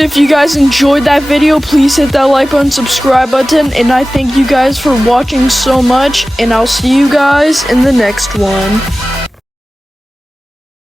And if you guys enjoyed that video, please hit that like button, subscribe button, and I thank you guys for watching so much, and I'll see you guys in the next one.